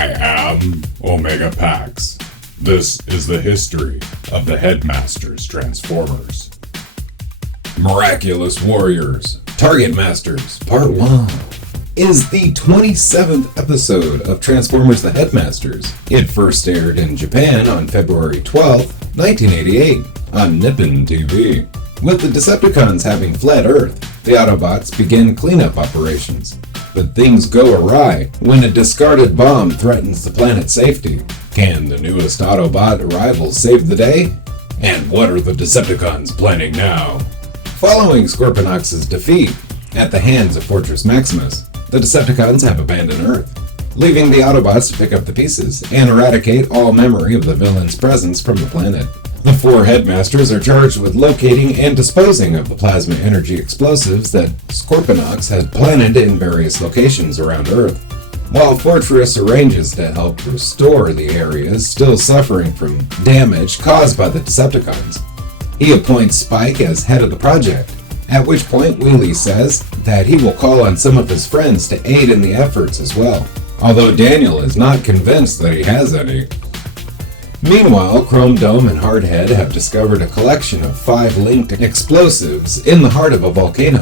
I am Omega Pax. This is the history of the Headmasters Transformers. Miraculous Warriors, Targetmasters, Part 1 is the 27th episode of Transformers the Headmasters. It first aired in Japan on February 12, 1988 on Nippon TV. With the Decepticons having fled Earth, the Autobots begin cleanup operations. But things go awry when a discarded bomb threatens the planet's safety. Can the newest Autobot arrivals save the day? And what are the Decepticons planning now? Following Scorponok's defeat at the hands of Fortress Maximus, the Decepticons have abandoned Earth, leaving the Autobots to pick up the pieces and eradicate all memory of the villain's presence from the planet. The four Headmasters are charged with locating and disposing of the plasma energy explosives that Scorponok had planted in various locations around Earth, while Fortress arranges to help restore the areas still suffering from damage caused by the Decepticons. He appoints Spike as head of the project, at which point Wheelie says that he will call on some of his friends to aid in the efforts as well, although Daniel is not convinced that he has any. Meanwhile, Chrome Dome and Hardhead have discovered a collection of 5 linked explosives in the heart of a volcano,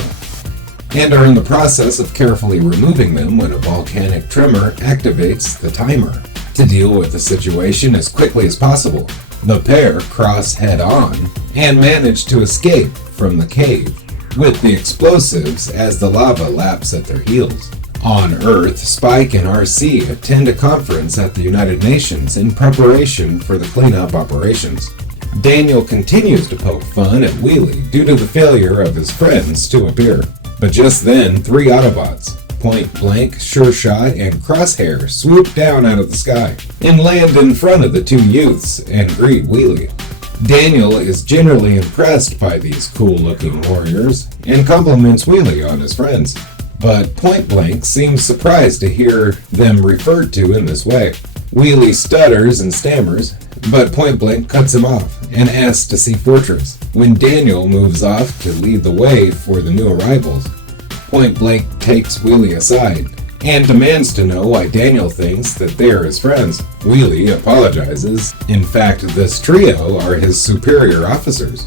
and are in the process of carefully removing them when a volcanic tremor activates the timer. To deal with the situation as quickly as possible, the pair cross head-on and manage to escape from the cave, with the explosives as the lava laps at their heels. On Earth, Spike and RC attend a conference at the United Nations in preparation for the cleanup operations. Daniel continues to poke fun at Wheelie due to the failure of his friends to appear. But just then, 3 Autobots, Point Blank, Sure Shot, and Crosshair, swoop down out of the sky and land in front of the 2 youths and greet Wheelie. Daniel is generally impressed by these cool-looking warriors and compliments Wheelie on his friends. But Point Blank seems surprised to hear them referred to in this way. Wheelie stutters and stammers, but Point Blank cuts him off and asks to see Fortress. When Daniel moves off to lead the way for the new arrivals, Point Blank takes Wheelie aside and demands to know why Daniel thinks that they are his friends. Wheelie apologizes. In fact, this trio are his superior officers.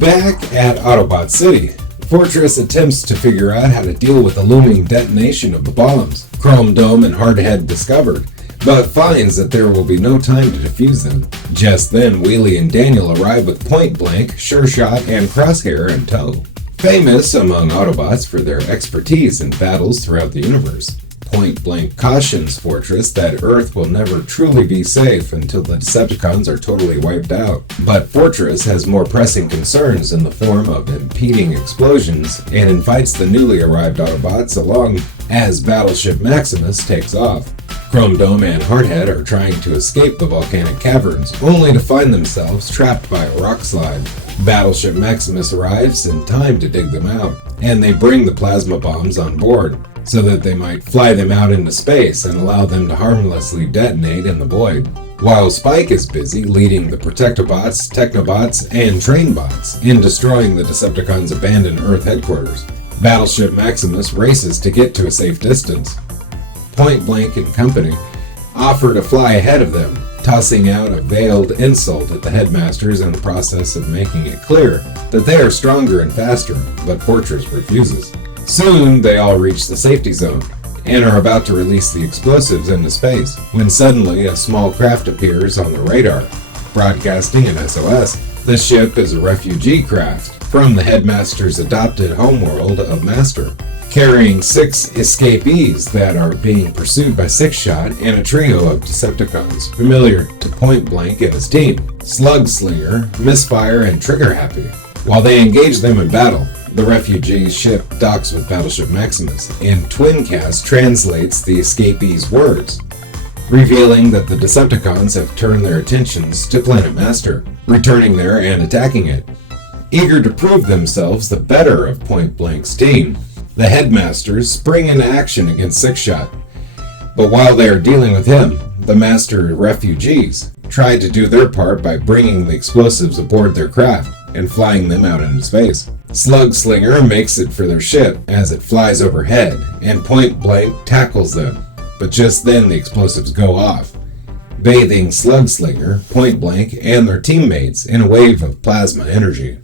Back at Autobot City, Fortress attempts to figure out how to deal with the looming detonation of the bombs Chrome Dome and Hardhead discovered, but finds that there will be no time to defuse them. Just then, Wheelie and Daniel arrive with Point Blank, Sure Shot, and Crosshair in tow. Famous among Autobots for their expertise in battles throughout the universe, Point Blank cautions Fortress that Earth will never truly be safe until the Decepticons are totally wiped out. But Fortress has more pressing concerns in the form of impeding explosions and invites the newly arrived Autobots along as Battleship Maximus takes off. Chrome Dome and Hardhead are trying to escape the volcanic caverns, only to find themselves trapped by a rock slide. Battleship Maximus arrives in time to dig them out, and they bring the plasma bombs on board, so that they might fly them out into space and allow them to harmlessly detonate in the void. While Spike is busy leading the Protectobots, Technobots, and Trainbots in destroying the Decepticons' abandoned Earth headquarters, Battleship Maximus races to get to a safe distance. Point Blank and company offer to fly ahead of them, tossing out a veiled insult at the Headmasters in the process of making it clear that they are stronger and faster, but Fortress refuses. Soon, they all reach the safety zone and are about to release the explosives into space, when suddenly a small craft appears on the radar, broadcasting an SOS. The ship is a refugee craft from the Headmaster's adopted homeworld of Master, carrying 6 escapees that are being pursued by Six-Shot and a trio of Decepticons familiar to Point Blank and his team, Slugslinger, Misfire, and Trigger Happy. While they engage them in battle, the refugee ship docks with Battleship Maximus, and Twincast translates the escapees' words, revealing that the Decepticons have turned their attentions to Planet Master, returning there and attacking it. Eager to prove themselves the better of Point Blank's team, the Headmasters spring into action against Six-Shot. But while they are dealing with him, the Master refugees try to do their part by bringing the explosives aboard their craft and flying them out into space. Slugslinger makes it for their ship as it flies overhead, and Point Blank tackles them. but just then the explosives go off, bathing Slugslinger, Point Blank, and their teammates in a wave of plasma energy.